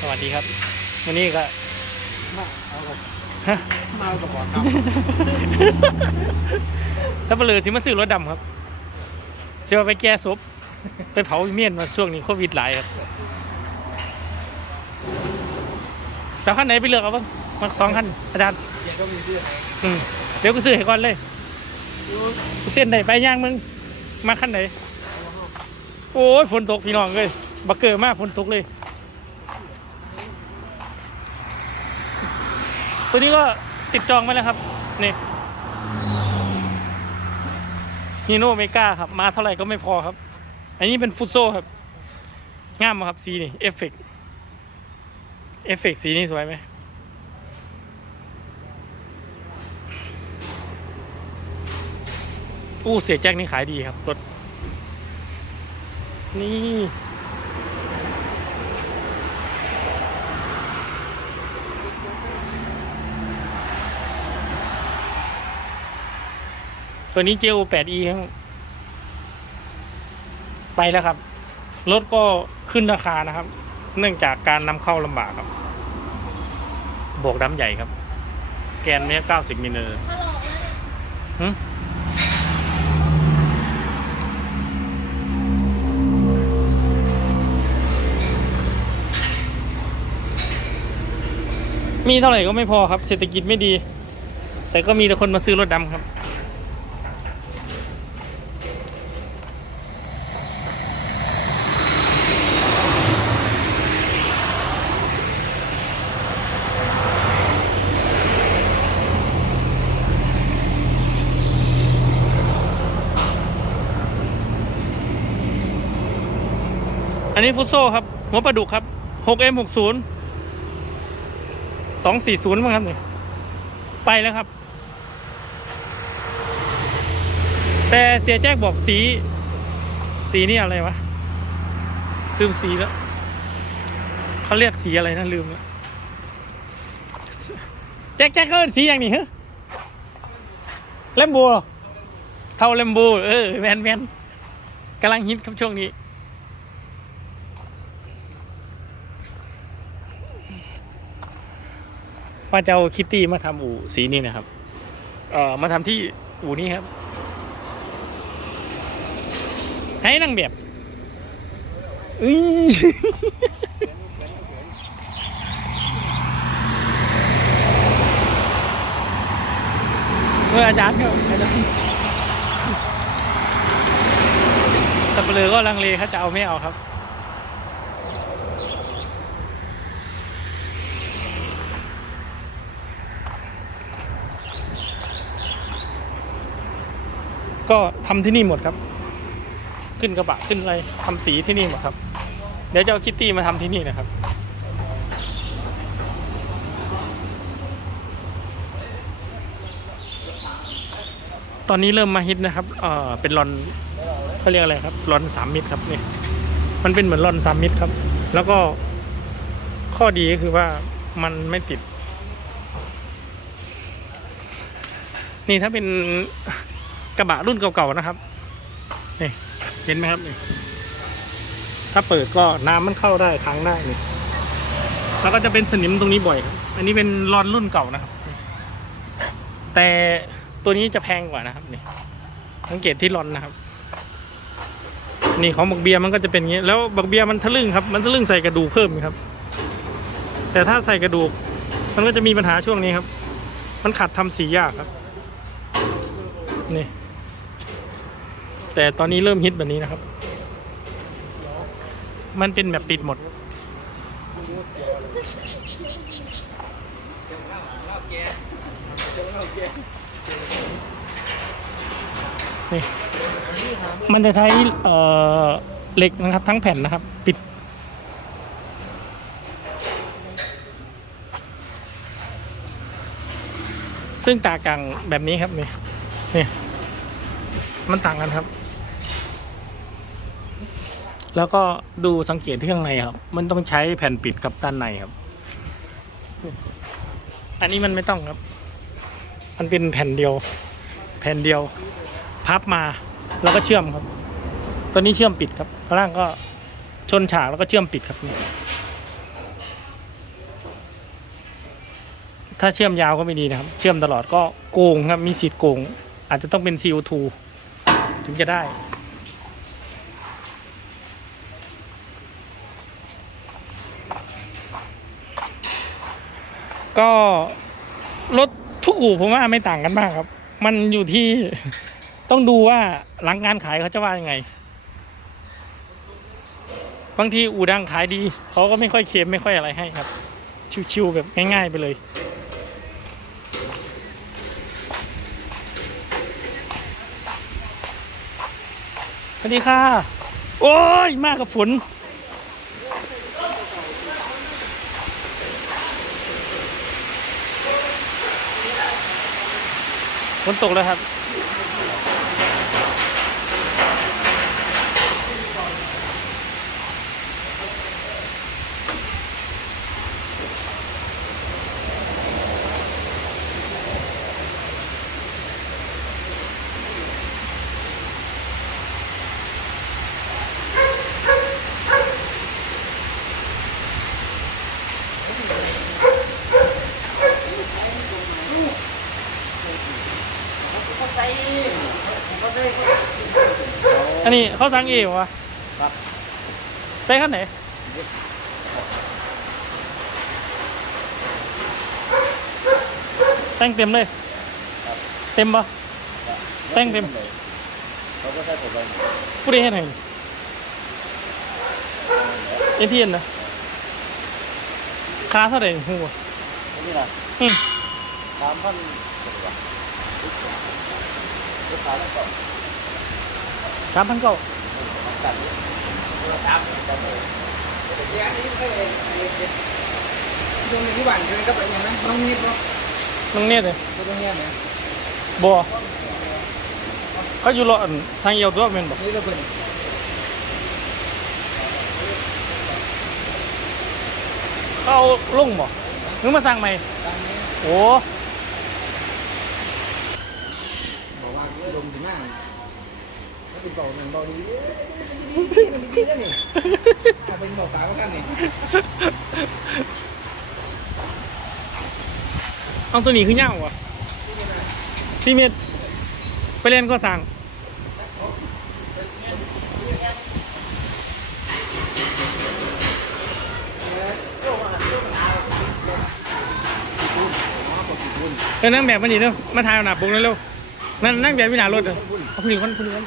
สวัสดีครับ วันนี้ก็มาเอากับฮะมาเอากับบอกครับถ้าเปลือสิมาซื้อรถดำครับเชื่อไปแก้ศพไปเผาเมียนมาช่วงนี้โควิดหลายครับแต่ขั้นไหนไปเลือกเอาบ้างมาสองขั้นอาจารย์เดี๋ยวก็มีชื่อให้อืมเดี๋ยวกูซื้อให้ก่อนเลยกูเส้นไหนไปย่างมึง มาขั้นไหนโอ้ยฝนตกพี่น้องเลยบักเกอร์มากฝนตกเลย ตัวนี้ก็ติดจองไว้แล้วครับ นี่ฮีโน่เมกาครับ มาเท่าไหร่ก็ไม่พอครับ อันนี้เป็นฟุตโซครับ งามไหมครับสีนี่เอฟเฟกเอฟเฟกสีนี่สวยไหมอู้เสียแจ็คนี่ขายดีครับรถนี่ ตัวนี้ JO 8E ครับไปแล้วครับ รถก็ขึ้นราคานะครับ เนื่องจากการนำเข้าลำบากครับโบกดำใหญ่ครับ แกนเนี้ย90มิลลิเมตรหึมีเท่าไหร่ก็ไม่พอครับ เศรษฐกิจไม่ดี แต่ก็มีแต่คนมาซื้อรถดำครับ นนี้ฟุตโซ่ครับ หัวปลาดุกครับ 6M60 240มั้งครับนี่ไปแล้วครับ แต่เสียแจ้งบอกสี สีนี่อะไรวะ ลืมสีแล้วเขาเรียกสีอะไรนะลืมแล้วแจ็คแจ็คเขาเรียกสีอย่างนี้เหรอเลมโบหรอเท่าเลมโบเออแมนแมนกำลังฮิตครับช่วงนี้ ว่าจะเอาคิตตี้มาทำอู่สีนี้นะครับ เอ่อมาทำที่อู่นี้ครับ ให้นั่งแบบอุ้ยเมื่ออาจารย์ครับอาจารย์สับเปลือก็ลังเลเขาจะเอาไม่เอาครับ ก็ทำที่นี่หมดครับ ขึ้นกระบะขึ้นอะไรทำสีที่นี่หมดครับ เดี๋ยวจะเอาคิตตี้มาทำที่นี่นะครับตอนนี้เริ่มมาฮิตนะครับ เอ่อ เป็นรอนเขาเรียกอะไรครับรอนสามมิตรครับนี่มันเป็นเหมือนรอนสามมิตรครับ แล้วก็ข้อดีก็คือว่ามันไม่ติด นี่ถ้าเป็น กระบะรุ่นเก่าๆนะครับนี่เห็นไหมครับนี่ถ้าเปิดก็น้ำมันเข้าได้ค้างได้นี่แล้วก็จะเป็นสนิมตรงนี้บ่อย อันนี้เป็นรอนรุ่นเก่านะครับ แต่ตัวนี้จะแพงกว่านะครับนี่สังเกตที่รอนนะครับ นี่ของบักเบียมันก็จะเป็นอย่างนี้แล้วบักเบียมันทะลึ่งครับ มันทะลึ่งใส่กระดูกเพิ่มครับ แต่ถ้าใส่กระดูก มันก็จะมีปัญหาช่วงนี้ครับ มันขัดทำสียากครับ นี่ แต่ตอนนี้เริ่มฮิตแบบนี้นะครับ มันเป็นแบบติดหมด นี่ มันจะใช้เอ่อเหล็กนะครับ ทั้งแผ่นนะครับ ปิดซึ่งตากลางแบบนี้ครับนี่นี่มันต่างกันครับ แล้วก็ดูสังเกตที่ข้างในครับ มันต้องใช้แผ่นปิดกับด้านในครับ อันนี้มันไม่ต้องครับ มันเป็นแผ่นเดียว แผ่นเดียว พับมาแล้วก็เชื่อมครับ ตัวนี้เชื่อมปิดครับข้างล่างก็ชนฉากแล้วก็เชื่อมปิดครับนี่ถ้าเชื่อมยาวก็ไม่ดีนะครับ เชื่อมตลอดก็โกงครับ มีสิทธิ์โกง อาจจะต้องเป็น CO2 ถึงจะได้ ก็รถทุกอู่ผมว่าไม่ต่างกันมากครับ มันอยู่ที่ต้องดูว่าหลังการขายเขาจะว่ายังไง บางทีอู่ดังขายดีเขาก็ไม่ค่อยเค็มไม่ค่อยอะไรให้ครับ ชิวๆแบบง่ายๆไปเลยสวัสดีค่ะ โอ้ย มากกับฝน ฝนตกแล้วครับ นนี้เขาสั่งเองวะครับ ใส่ขั้นไหนแต่งเต็มเลยเต็มปะ แต่งเต็ม เขาก็ใช้ผมไปผู้ใดเห็นไหนเอ็นทีเอ็นนะค่าเท่าไหร่หัวนี่นะอืมสามพันกว่าลูกค้าแล้วก็สามพันเก้าตัด สามตัดเลยเดี๋ยวอันนี้ไม่เลยไอ้เด็กโรงเรียนที่บ้านใช่ไหมครับเป็นยังไงน้องนิดเนาะน้องเนี่ยเลยโรงเรียนเนี่ยบัวเขาอยู่รออันทางเอียวตัวเป็นบอกนี่เราเป็นเขาเอาลงบ่นึกมาสั่งใหม่ตอนนี้โอ้ บอกว่าลมถึงหน้า ถ้าเป็นเบาหนังเบาดีดีดีดีนี่ถ้าเป็นเบาสาวกันนี่เอาตัวนี้คือเงาวะสี่เมตไปเล่นก็สั่งเออนั่งแบบมันนี่เร็วมาถ่ายหน้าปุงเร็วๆนั่นนั่งแบบวินารถเลยเอาคุณอีกคนคุณอีกคน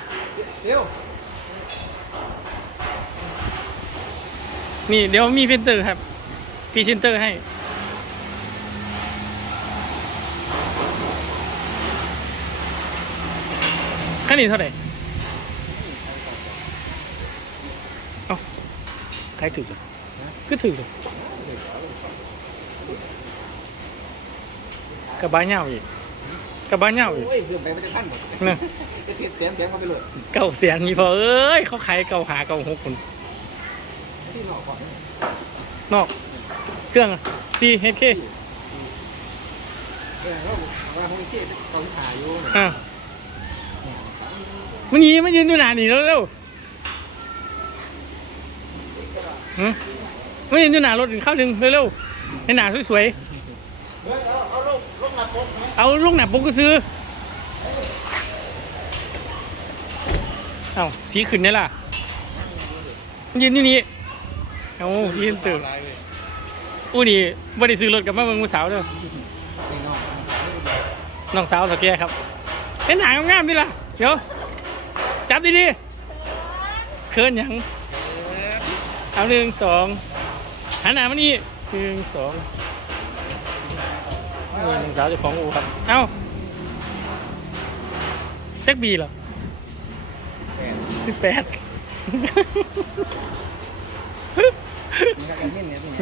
เดี๋ยวนี่เดี๋ยวมีฟิลเตอร์ครับพรีเซนเตอร์ให้ค่านี้เท่าไหร่เอ้าใครถือกันก็ถือเลยกระบะเหย้าอีก กระบะเหย้าอีกโอ้ยเพิ่มไปไม่ได้พันหมดเนี่ยจะติดเสียงเสียงมาไปเลยเก่าเสียงนี่พอเอ้ยเขาขายเก่าหาเก่าหกคนที่หนอกก่อนนอก เครื่อง CHK เออเขาบอกว่าเขาไม่เชื่อเขาถ่ายอยู่อะมันยีมันยืนอยู่หนาหนีแล้วเร็วๆหืมมันยืนอยู่หนารถอีกข้าวหนึ่งเร็วๆให้หนาสวยๆ เอาลูกหนับปุ๊กก็ซื้อ เอาสีขึ้นได้ล่ะยืนอยู่นี่เอายืนตื่นอู้นี่บ่ได้ซื้อรถกับมาเมืองมือสาวเด้อนี่นอกน้องสาวสแกครับเป็นหางงามดิล่ะ เดี๋ยว จับดีๆเคินยังเอาหนึ่งสองหันหน้ามานี่หนึ่งสอง นี่น้องสาวเจ้าของอูครับ เอาแจ็คบีเหรอสิบแปดนี่ก็กันมินเนี่ยนี่